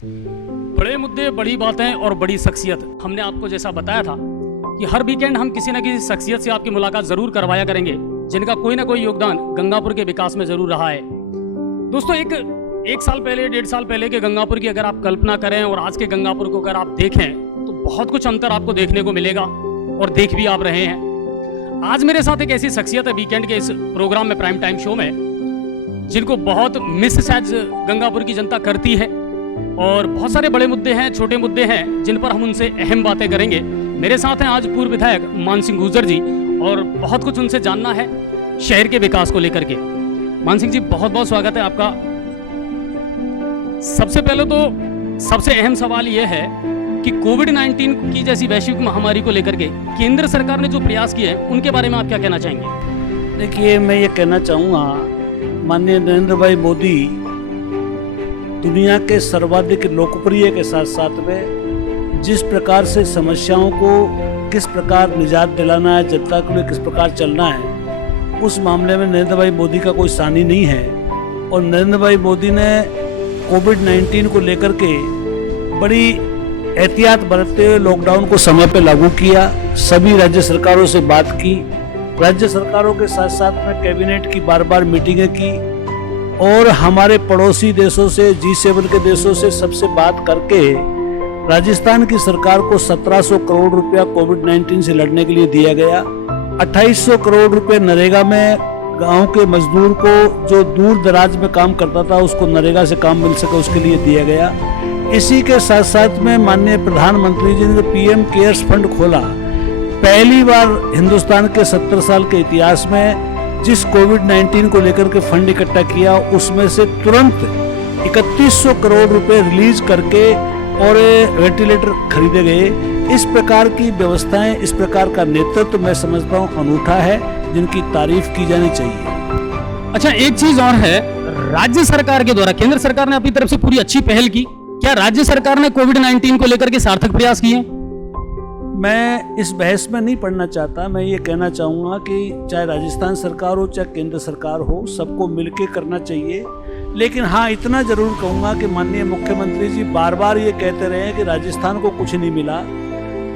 बड़े मुद्दे, बड़ी बातें और बड़ी शख्सियत। हमने आपको जैसा बताया था कि हर वीकेंड हम किसी न किसी शख्सियत से आपकी मुलाकात जरूर करवाया करेंगे, जिनका कोई ना कोई योगदान गंगापुर के विकास में जरूर रहा है। दोस्तों, एक साल पहले, 1.5 साल पहले के गंगापुर की अगर आप कल्पना करें और आज के गंगापुर को अगर आप देखें तो बहुत कुछ अंतर आपको देखने को मिलेगा और देख भी आप रहे हैं। आज मेरे साथ एक ऐसी शख्सियत है वीकेंड के इस प्रोग्राम में, प्राइम टाइम शो में, जिनको बहुत मिस शायद गंगापुर की जनता करती है, और बहुत सारे बड़े मुद्दे हैं, छोटे मुद्दे हैं, जिन पर हम उनसे अहम बातें करेंगे। मेरे साथ हैं आज पूर्व विधायक मान सिंह गुर्जर जी, और बहुत कुछ उनसे जानना है शहर के विकास को लेकर के। मान सिंह जी, बहुत बहुत स्वागत है आपका। सबसे पहले तो सबसे अहम सवाल यह है कि कोविड-19 की जैसी वैश्विक महामारी को लेकर के केंद्र सरकार ने जो प्रयास किए हैं, उनके बारे में आप क्या कहना चाहेंगे? देखिए, मैं ये कहना चाहूँगा, माननीय नरेंद्र भाई मोदी दुनिया के सर्वाधिक लोकप्रिय के साथ साथ में जिस प्रकार से समस्याओं को किस प्रकार निजात दिलाना है, जनता के लिए किस प्रकार चलना है, उस मामले में नरेंद्र भाई मोदी का कोई सानी नहीं है। और नरेंद्र भाई मोदी ने कोविड-19 को लेकर के बड़ी एहतियात बरतते हुए लॉकडाउन को समय पर लागू किया। सभी राज्य सरकारों से बात की, राज्य सरकारों के साथ साथ में कैबिनेट की बार बार मीटिंगें की, और हमारे पड़ोसी देशों से, G7 के देशों से सबसे बात करके राजस्थान की सरकार को 1700 करोड़ रुपया कोविड-19 से लड़ने के लिए दिया गया। 2800 करोड़ रुपए नरेगा में गांव के मजदूर को जो दूर दराज में काम करता था उसको नरेगा से काम मिल सके, उसके लिए दिया गया। इसी के साथ साथ में माननीय प्रधानमंत्री जी ने PM केयर्स फंड खोला। पहली बार हिंदुस्तान के 70 साल के इतिहास में जिस कोविड-19 को लेकर के फंड इकट्ठा किया, उसमें से तुरंत 3100 करोड़ रुपए रिलीज करके और वेंटिलेटर खरीदे गए। इस प्रकार की व्यवस्थाएं, इस प्रकार का नेतृत्व मैं समझता हूँ अनूठा है, जिनकी तारीफ की जानी चाहिए। अच्छा, एक चीज और है, राज्य सरकार के द्वारा केंद्र सरकार ने अपनी तरफ से पूरी अच्छी पहल की। क्या राज्य सरकार ने कोविड-19 को लेकर के सार्थक प्रयास किए? मैं इस बहस में नहीं पढ़ना चाहता। मैं ये कहना चाहूँगा कि चाहे राजस्थान सरकार हो चाहे केंद्र सरकार हो, सबको मिलके करना चाहिए। लेकिन हाँ, इतना जरूर कहूँगा कि माननीय मुख्यमंत्री जी बार बार ये कहते रहे हैं कि राजस्थान को कुछ नहीं मिला।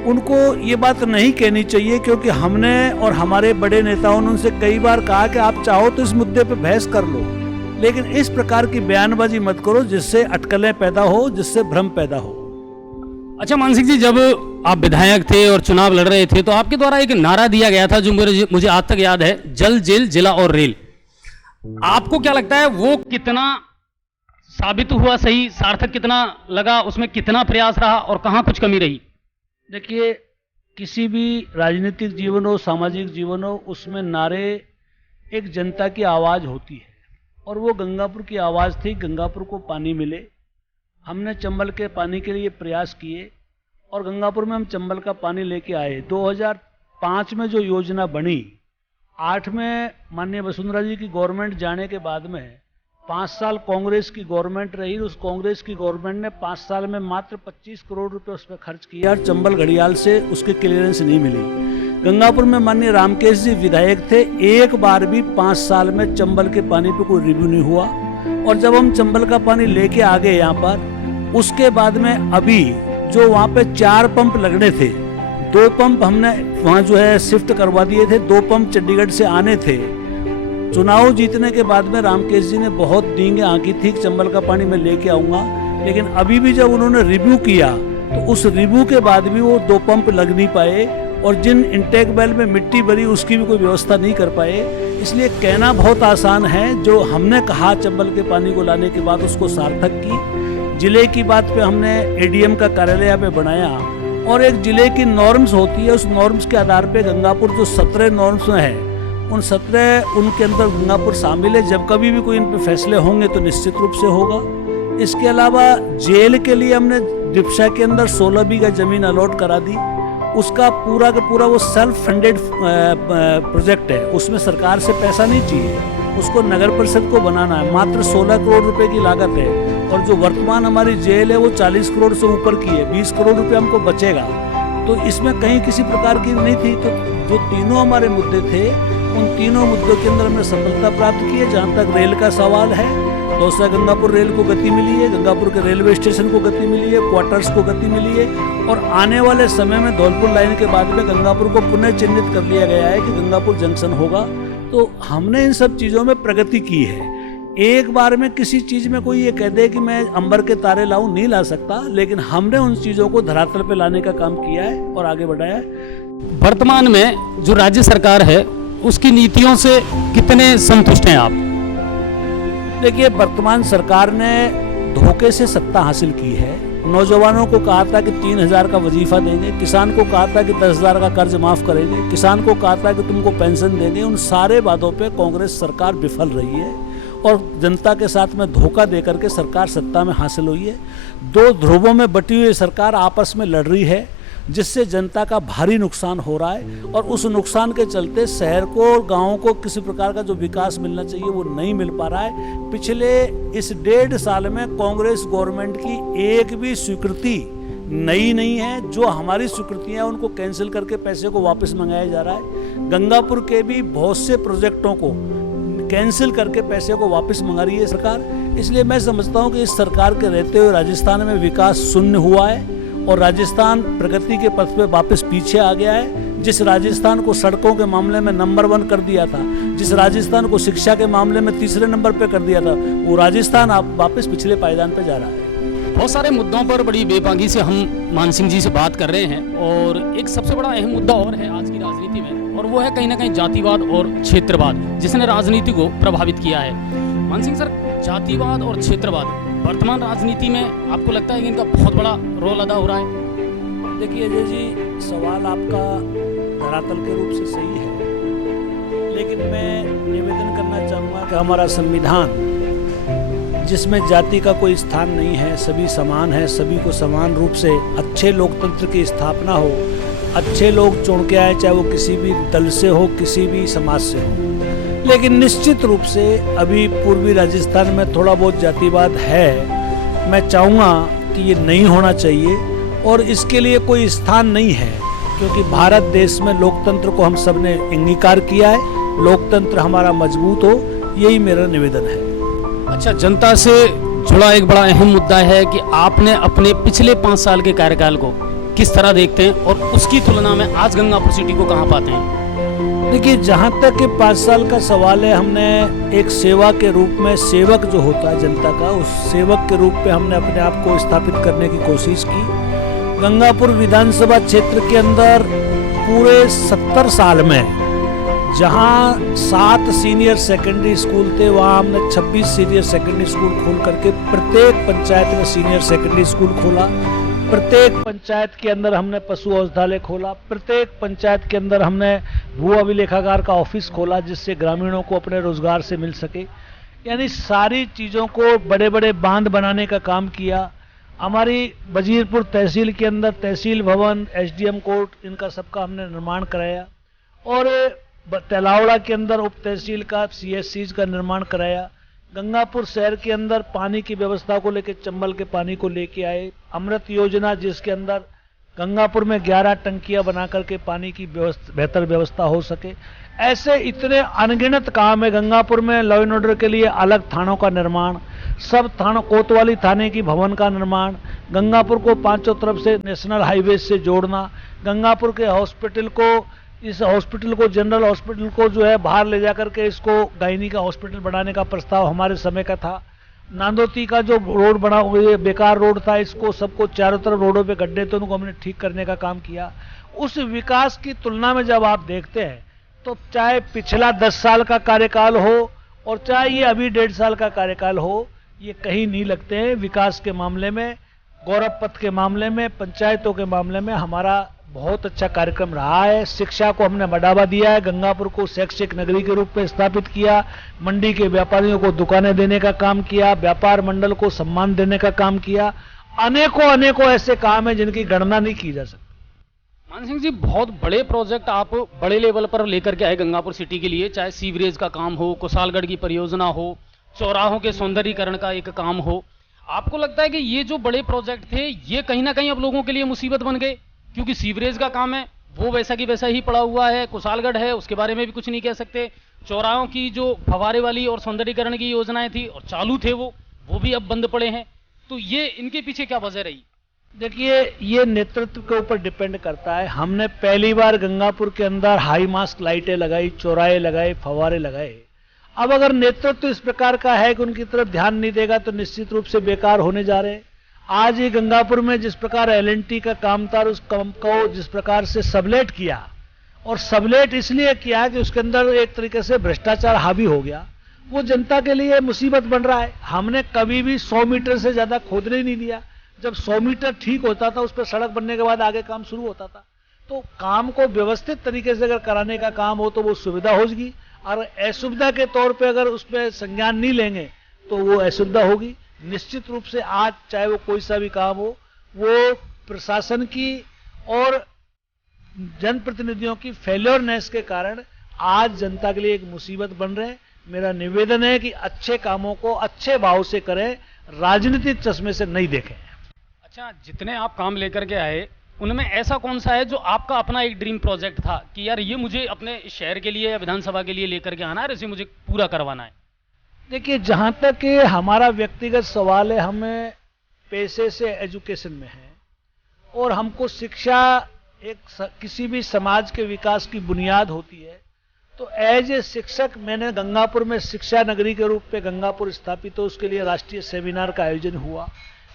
उनको ये बात नहीं कहनी चाहिए, क्योंकि हमने और हमारे बड़े नेताओं ने उनसे कई बार कहा कि आप चाहो तो इस मुद्दे पर बहस कर लो, लेकिन इस प्रकार की बयानबाजी मत करो जिससे अटकलें पैदा हो, जिससे भ्रम पैदा हो। अच्छा मान सिंह जी, जब आप विधायक थे और चुनाव लड़ रहे थे तो आपके द्वारा एक नारा दिया गया था जो मुझे आज तक याद है, जल, जेल, जिला और रेल। आपको क्या लगता है वो कितना साबित हुआ सही, सार्थक कितना लगा, उसमें कितना प्रयास रहा और कहां कुछ कमी रही? देखिए, किसी भी राजनीतिक जीवन हो, सामाजिक जीवन हो, उसमें नारे एक जनता की आवाज़ होती है, और वो गंगापुर की आवाज़ थी, गंगापुर को पानी मिले। हमने चंबल के पानी के लिए प्रयास किए और गंगापुर में हम चंबल का पानी लेके आए। 2005 में जो योजना बनी, 8 में माननीय वसुंधरा जी की गवर्नमेंट जाने के बाद में 5 साल कांग्रेस की गवर्नमेंट रही। उस कांग्रेस की गवर्नमेंट ने 5 साल में मात्र 25 करोड़ रुपए उस पर खर्च किया और चंबल घड़ियाल से उसकी क्लियरेंस नहीं मिली। गंगापुर में माननीय रामकेश जी विधायक थे, एक बार भी 5 साल में चंबल के पानी पे कोई रिव्यू नहीं हुआ। और जब हम चंबल का पानी लेके आ गए यहाँ पर, उसके बाद में अभी जो वहाँ पे 4 पंप लगने थे, 2 पंप हमने वहाँ जो है शिफ्ट करवा दिए थे, 2 पंप चंडीगढ़ से आने थे। चुनाव जीतने के बाद में रामकेश जी ने बहुत डींगे आंकी थी, चंबल का पानी मैं लेके आऊँगा, लेकिन अभी भी जब उन्होंने रिव्यू किया तो उस रिव्यू के बाद भी वो 2 पंप लग नहीं पाए, और जिन इंटेक वेल में मिट्टी भरी उसकी भी कोई व्यवस्था नहीं कर पाए। इसलिए कहना बहुत आसान है, जो हमने कहा चंबल के पानी को लाने के बाद उसको सार्थक की। जिले की बात पे हमने ADM का कार्यालय यहाँ पे बनाया, और एक जिले की नॉर्म्स होती है, उस नॉर्म्स के आधार पे गंगापुर जो 17 नॉर्म्स में है, उन 17 उनके अंदर गंगापुर शामिल है। जब कभी भी कोई इन पे फैसले होंगे तो निश्चित रूप से होगा। इसके अलावा जेल के लिए हमने डिप्सा के अंदर 16 बीघा जमीन अलॉट करा दी। उसका पूरा का पूरा वो सेल्फ फंडेड प्रोजेक्ट है, उसमें सरकार से पैसा नहीं चाहिए, उसको नगर परिषद को बनाना है। मात्र 16 करोड़ रुपए की लागत है, और जो वर्तमान हमारी जेल है वो 40 करोड़ से ऊपर की है, 20 करोड़ रुपए हमको बचेगा। तो इसमें कहीं किसी प्रकार की नहीं थी। तो जो तीनों हमारे मुद्दे थे, उन तीनों मुद्दों के अंदर हमने सफलता प्राप्त की है। जहाँ तक रेल का सवाल है, दौसा गंगापुर रेल को गति मिली है, गंगापुर के रेलवे स्टेशन को गति मिली है, क्वार्टर्स को गति मिली है, और आने वाले समय में धौलपुर लाइन के बाद में गंगापुर को पुनः चिन्हित कर लिया गया है कि गंगापुर जंक्शन होगा। तो हमने इन सब चीज़ों में प्रगति की है। एक बार में किसी चीज़ में कोई ये कह दे कि मैं अंबर के तारे लाऊं, नहीं ला सकता, लेकिन हमने उन चीज़ों को धरातल पे लाने का काम किया है और आगे बढ़ाया है। वर्तमान में जो राज्य सरकार है उसकी नीतियों से कितने संतुष्ट हैं आप? देखिए, वर्तमान सरकार ने धोखे से सत्ता हासिल की है। नौजवानों को कहा था कि 3,000 का वजीफा देंगे, किसान को कहा था कि 10,000 का कर्ज माफ करेंगे, किसान को कहा था कि तुमको पेंशन देंगे। उन सारे वादों पे कांग्रेस सरकार विफल रही है और जनता के साथ में धोखा देकर के सरकार सत्ता में हासिल हुई है। दो ध्रुवों में बटी हुई सरकार आपस में लड़ रही है, जिससे जनता का भारी नुकसान हो रहा है, और उस नुकसान के चलते शहर को और गाँव को किसी प्रकार का जो विकास मिलना चाहिए वो नहीं मिल पा रहा है। पिछले इस 1.5 साल में कांग्रेस गवर्नमेंट की एक भी स्वीकृति नई नहीं है। जो हमारी स्वीकृतियां उनको कैंसिल करके पैसे को वापस मंगाया जा रहा है। गंगापुर के भी बहुत से प्रोजेक्टों को कैंसिल करके पैसे को वापस मंगा रही है सरकार। इसलिए मैं समझता हूं कि इस सरकार के रहते हुए राजस्थान में विकास शून्य हुआ है और राजस्थान प्रगति के पथ पे वापस पीछे आ गया है। जिस राजस्थान को सड़कों के मामले में नंबर 1 कर दिया था, जिस राजस्थान को शिक्षा के मामले में तीसरे नंबर पे कर दिया था, वो राजस्थान अब वापस पिछले पायदान पे जा रहा है। बहुत सारे मुद्दों पर बड़ी बेबाकी से हम मान सिंह जी से बात कर रहे हैं, और एक सबसे बड़ा अहम मुद्दा और है आज की राजनीति में, और वो है कहीं ना कहीं जातिवाद और क्षेत्रवाद, जिसने राजनीति को प्रभावित किया है। मान सिंह सर, जातिवाद और क्षेत्रवाद वर्तमान राजनीति में आपको लगता है कि इनका बहुत बड़ा रोल अदा हो रहा है? देखिए अजय जी, सवाल आपका धरातल के रूप से सही है, लेकिन मैं निवेदन करना चाहूँगा कि हमारा संविधान, जिसमें जाति का कोई स्थान नहीं है, सभी समान है, सभी को समान रूप से अच्छे लोकतंत्र की स्थापना हो, अच्छे लोग चुन के आए, चाहे वो किसी भी दल से हो, किसी भी समाज से हो। लेकिन निश्चित रूप से अभी पूर्वी राजस्थान में थोड़ा बहुत जातिवाद है। मैं चाहूँगा कि ये नहीं होना चाहिए और इसके लिए कोई स्थान नहीं है, क्योंकि भारत देश में लोकतंत्र को हम सब ने अंगीकार किया है। लोकतंत्र हमारा मजबूत हो, यही मेरा निवेदन है। अच्छा, जनता से जुड़ा एक बड़ा अहम मुद्दा है कि आपने अपने पिछले 5 साल के कार्यकाल को किस तरह देखते हैं और उसकी तुलना में आज गंगापुर सिटी को कहाँ पाते हैं? देखिए, जहाँ तक कि 5 साल का सवाल है, हमने एक सेवा के रूप में, सेवक जो होता है जनता का, उस सेवक के रूप में हमने अपने आप को स्थापित करने की कोशिश की। गंगापुर विधानसभा क्षेत्र के अंदर पूरे 70 साल में जहाँ 7 सीनियर सेकेंडरी स्कूल थे, वहाँ हमने 26 सीनियर सेकेंडरी स्कूल खोल करके प्रत्येक पंचायत में सीनियर सेकेंडरी स्कूल खोला। प्रत्येक पंचायत के अंदर हमने पशु औषधालय खोला। प्रत्येक पंचायत के अंदर हमने भू अभिलेखागार का ऑफिस खोला, जिससे ग्रामीणों को अपने रोजगार से मिल सके। यानी सारी चीज़ों को, बड़े बड़े बांध बनाने का काम किया। हमारी वजीरपुर तहसील के अंदर तहसील भवन, एसडीएम कोर्ट, इनका सबका हमने निर्माण कराया, और तेलावड़ा के अंदर उप तहसील का, सीएससीज का निर्माण कराया। गंगापुर शहर के अंदर पानी की व्यवस्था को लेकर चंबल के पानी को लेके आए। अमृत योजना, जिसके अंदर गंगापुर में 11 टंकियां बना करके पानी की बेहतर व्यवस्था हो सके। ऐसे इतने अनगिनत काम है। गंगापुर में लॉ एंड ऑर्डर के लिए अलग थानों का निर्माण, सब थानों, कोतवाली थाने की भवन का निर्माण, गंगापुर को 5 तरफ से नेशनल हाईवे से जोड़ना, गंगापुर के हॉस्पिटल को, इस हॉस्पिटल को, जनरल हॉस्पिटल को जो है बाहर ले जाकर के इसको गायनी का हॉस्पिटल बनाने का प्रस्ताव हमारे समय का था। नांदोती का जो रोड बना हुआ बेकार रोड था, इसको सबको चारों तरफ रोडों पे गड्ढे थे, उनको हमने ठीक करने का काम किया। उस विकास की तुलना में जब आप देखते हैं, तो चाहे पिछला 10 साल का कार्यकाल हो और चाहे ये अभी 1.5 साल का कार्यकाल हो, ये कहीं नहीं लगते हैं। विकास के मामले में, गौरव पथ के मामले में, पंचायतों के मामले में हमारा बहुत अच्छा कार्यक्रम रहा है। शिक्षा को हमने बढ़ावा दिया है, गंगापुर को शैक्षिक नगरी के रूप में स्थापित किया, मंडी के व्यापारियों को दुकानें देने का काम किया, व्यापार मंडल को सम्मान देने का काम किया। अनेकों ऐसे काम हैं जिनकी गणना नहीं की जा सकती। मान सिंह जी, बहुत बड़े प्रोजेक्ट आप बड़े लेवल पर लेकर के आए गंगापुर सिटी के लिए, चाहे सीवरेज का काम हो, कुशालगढ़ की परियोजना हो, चौराहों के सौंदर्यीकरण का एक काम हो। आपको लगता है कि ये जो बड़े प्रोजेक्ट थे, ये कहीं ना कहीं अब लोगों के लिए मुसीबत बन गए? क्योंकि सीवरेज का काम है, वो वैसा की वैसा ही पड़ा हुआ है। कुशालगढ़ है, उसके बारे में भी कुछ नहीं कह सकते। चौराहों की जो फव्वारे वाली और सौंदर्यीकरण की योजनाएं थी और चालू थे वो भी अब बंद पड़े हैं। तो ये इनके पीछे क्या वजह रही? देखिए, ये नेतृत्व के ऊपर डिपेंड करता है। हमने पहली बार गंगापुर के अंदर हाई मास्क लाइटें लगाई, चौराहे लगाए, फव्वारे लगाए। अब अगर नेतृत्व इस प्रकार का है कि उनकी तरफ ध्यान नहीं देगा तो निश्चित रूप से बेकार होने जा रहे हैं। आज ही गंगापुर में जिस प्रकार एलएनटी का काम था, उस काम को जिस प्रकार से सबलेट किया, और सबलेट इसलिए किया कि उसके अंदर एक तरीके से भ्रष्टाचार हावी हो गया, वो जनता के लिए मुसीबत बन रहा है। हमने कभी भी 100 मीटर से ज्यादा खोदने नहीं दिया। जब 100 मीटर ठीक होता था, उस पर सड़क बनने के बाद आगे काम शुरू होता था। तो काम को व्यवस्थित तरीके से अगर कराने का काम हो तो वो सुविधा होगी, और असुविधा के तौर पे अगर उसमें संज्ञान नहीं लेंगे तो वो असुविधा होगी। निश्चित रूप से आज चाहे वो कोई सा भी काम हो, वो प्रशासन की और जनप्रतिनिधियों की फेल्योरनेस के कारण आज जनता के लिए एक मुसीबत बन रहे हैं। मेरा निवेदन है कि अच्छे कामों को अच्छे भाव से करें, राजनीतिक चश्मे से नहीं देखें। अच्छा, जितने आप काम लेकर के आए उनमें ऐसा कौन सा है जो आपका अपना एक ड्रीम प्रोजेक्ट था कि यार ये मुझे अपने शहर के लिए या विधानसभा के लिए लेकर के आना है, इसे मुझे पूरा करवाना है? देखिए, जहां तक हमारा व्यक्तिगत सवाल है, हमें पैसे से एजुकेशन में है और हमको शिक्षा किसी भी समाज के विकास की बुनियाद होती है। तो एज ए शिक्षक मैंने गंगापुर में शिक्षा नगरी के रूप में गंगापुर स्थापित हो, उसके लिए राष्ट्रीय सेमिनार का आयोजन हुआ।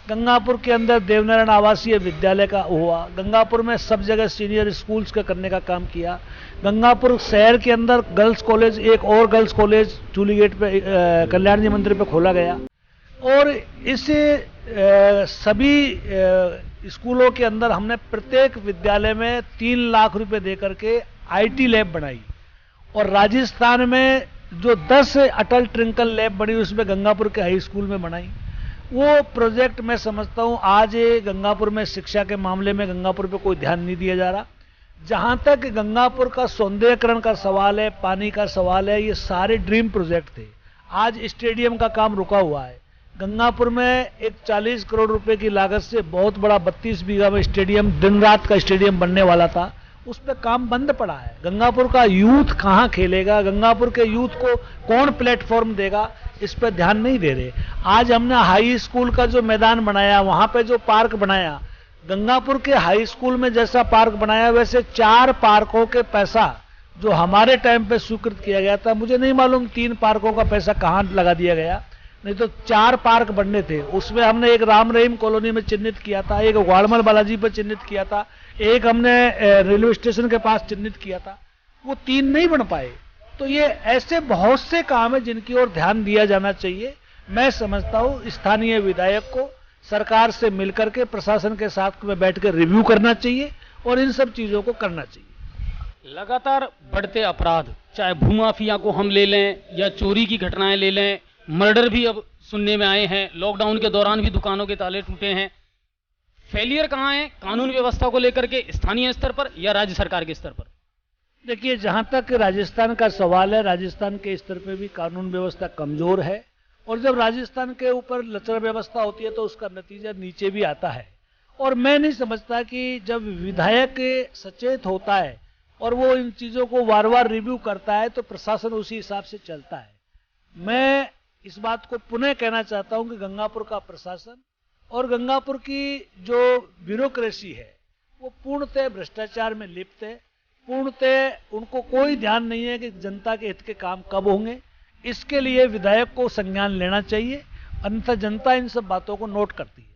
गंगापुर के अंदर देवनारायण आवासीय विद्यालय का हुआ। गंगापुर में सब जगह सीनियर स्कूल्स का करने का काम किया। गंगापुर शहर के अंदर गर्ल्स कॉलेज, एक और गर्ल्स कॉलेज चूली गेट पे कल्याण जी मंदिर पे खोला गया। और इस सभी स्कूलों के अंदर हमने प्रत्येक विद्यालय में 3 लाख रुपए देकर के आईटी लैब बनाई। और राजस्थान में जो 10 अटल ट्रिंकल लैब बनी, उसमें गंगापुर के हाई स्कूल में बनाई। वो प्रोजेक्ट मैं समझता हूं आज गंगापुर में शिक्षा के मामले में गंगापुर पे कोई ध्यान नहीं दिया जा रहा। जहां तक गंगापुर का सौंदर्यीकरण का सवाल है, पानी का सवाल है, ये सारे ड्रीम प्रोजेक्ट थे। आज स्टेडियम का काम रुका हुआ है। गंगापुर में एक 40 करोड़ रुपए की लागत से बहुत बड़ा 32 बीघा में स्टेडियम, दिन रात का स्टेडियम बनने वाला था, उस पर काम बंद पड़ा है। गंगापुर का यूथ कहां खेलेगा, गंगापुर के यूथ को कौन प्लेटफॉर्म देगा, इस पर ध्यान नहीं दे रहे। आज हमने हाई स्कूल का जो मैदान बनाया, वहां पे जो पार्क बनाया, गंगापुर के हाई स्कूल में जैसा पार्क बनाया वैसे 4 पार्कों के पैसा जो हमारे टाइम पे स्वीकृत किया गया था, मुझे नहीं मालूम 3 पार्कों का पैसा कहां लगा दिया गया, नहीं तो 4 पार्क बनने थे। उसमें हमने एक राम रहीम कॉलोनी में चिन्हित किया था, एक ग्वाड़मल बालाजी पर चिन्हित किया था, एक हमने रेलवे स्टेशन के पास चिन्हित किया था। वो 3 नहीं बन पाए। तो ये ऐसे बहुत से काम है जिनकी ओर ध्यान दिया जाना चाहिए। मैं समझता हूं स्थानीय विधायक को सरकार से मिलकर के प्रशासन के साथ में बैठकर रिव्यू करना चाहिए और इन सब चीजों को करना चाहिए। लगातार बढ़ते अपराध, चाहे भूमाफिया को हम ले लें या चोरी की घटनाएं ले लें, मर्डर भी अब सुनने में आए हैं। लॉकडाउन के दौरान भी दुकानों के ताले टूटे हैं। फेलियर कहां है कानून व्यवस्था को लेकर के, स्थानीय स्तर पर या राज्य सरकार के स्तर पर? देखिए, जहां तक राजस्थान का सवाल है, राजस्थान के स्तर पे भी कानून व्यवस्था कमजोर है। और जब राजस्थान के ऊपर लचर व्यवस्था होती है तो उसका नतीजा नीचे भी आता है। और मैं नहीं समझता कि जब विधायक सचेत होता है और वो इन चीजों को बार बार रिव्यू करता है तो प्रशासन उसी हिसाब से चलता है। मैं इस बात को पुनः कहना चाहता हूं कि गंगापुर का प्रशासन और गंगापुर की जो ब्यूरोक्रेसी है वो पूर्णतः भ्रष्टाचार में लिप्त है। पूर्णतः उनको कोई ध्यान नहीं है कि जनता के हित के काम कब होंगे। इसके लिए विधायक को संज्ञान लेना चाहिए, अन्यथा जनता इन सब बातों को नोट करती है।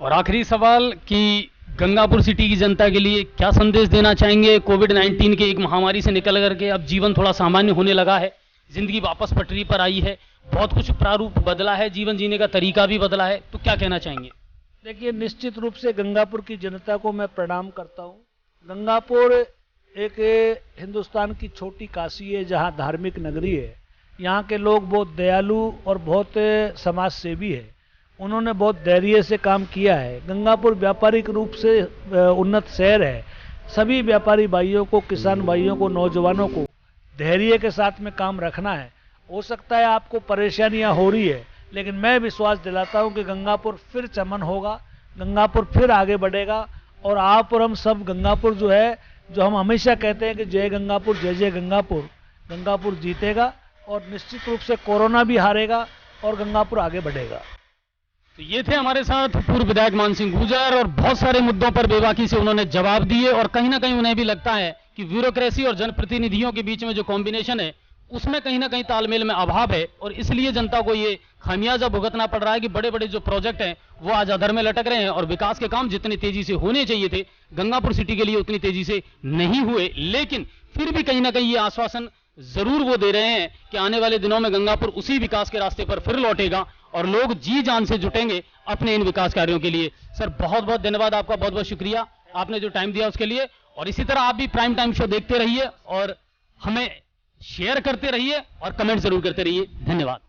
और आखिरी सवाल कि गंगापुर सिटी की जनता के लिए क्या संदेश देना चाहेंगे? कोविड-19 के एक महामारी से निकल करके अब जीवन थोड़ा सामान्य होने लगा है, जिंदगी वापस पटरी पर आई है, बहुत कुछ प्रारूप बदला है, जीवन जीने का तरीका भी बदला है, तो क्या कहना चाहेंगे? देखिए, निश्चित रूप से गंगापुर की जनता को मैं प्रणाम करता हूं। गंगापुर एक हिंदुस्तान की छोटी काशी है, जहां धार्मिक नगरी है। यहाँ के लोग बहुत दयालु और बहुत समाज सेवी है। उन्होंने बहुत धैर्य से काम किया है। गंगापुर व्यापारिक रूप से उन्नत शहर है। सभी व्यापारी भाइयों को, किसान भाइयों को, नौजवानों को धैर्य के साथ में काम रखना है। हो सकता है आपको परेशानियां हो रही है, लेकिन मैं विश्वास दिलाता हूं कि गंगापुर फिर चमन होगा, गंगापुर फिर आगे बढ़ेगा और आप और हम सब गंगापुर जो है, जो हम हमेशा कहते हैं कि जय गंगापुर, जय जय गंगापुर, गंगापुर जीतेगा और निश्चित रूप से कोरोना भी हारेगा और गंगापुर आगे बढ़ेगा। तो ये थे हमारे साथ पूर्व विधायक मान सिंह गुर्जर, और बहुत सारे मुद्दों पर बेबाकी से उन्होंने जवाब दिए, और कहीं ना कहीं उन्हें भी लगता है कि ब्यूरोक्रेसी और जनप्रतिनिधियों के बीच में जो कॉम्बिनेशन है उसमें कहीं ना कहीं तालमेल में अभाव है, और इसलिए जनता को ये खामियाजा भुगतना पड़ रहा है कि बड़े बड़े जो प्रोजेक्ट हैं वो आज अधर में लटक रहे हैं, और विकास के काम जितनी तेजी से होने चाहिए थे गंगापुर सिटी के लिए उतनी तेजी से नहीं हुए। लेकिन फिर भी कहीं ना कहीं ये आश्वासन जरूर वो दे रहे हैं कि आने वाले दिनों में गंगापुर उसी विकास के रास्ते पर फिर लौटेगा और लोग जी जान से जुटेंगे अपने इन विकास कार्यों के लिए। सर बहुत बहुत धन्यवाद आपका, बहुत बहुत शुक्रिया आपने जो टाइम दिया उसके लिए, और इसी तरह आप भी प्राइम टाइम शो देखते रहिए और हमें शेयर करते रहिए और कमेंट जरूर करते रहिए। धन्यवाद।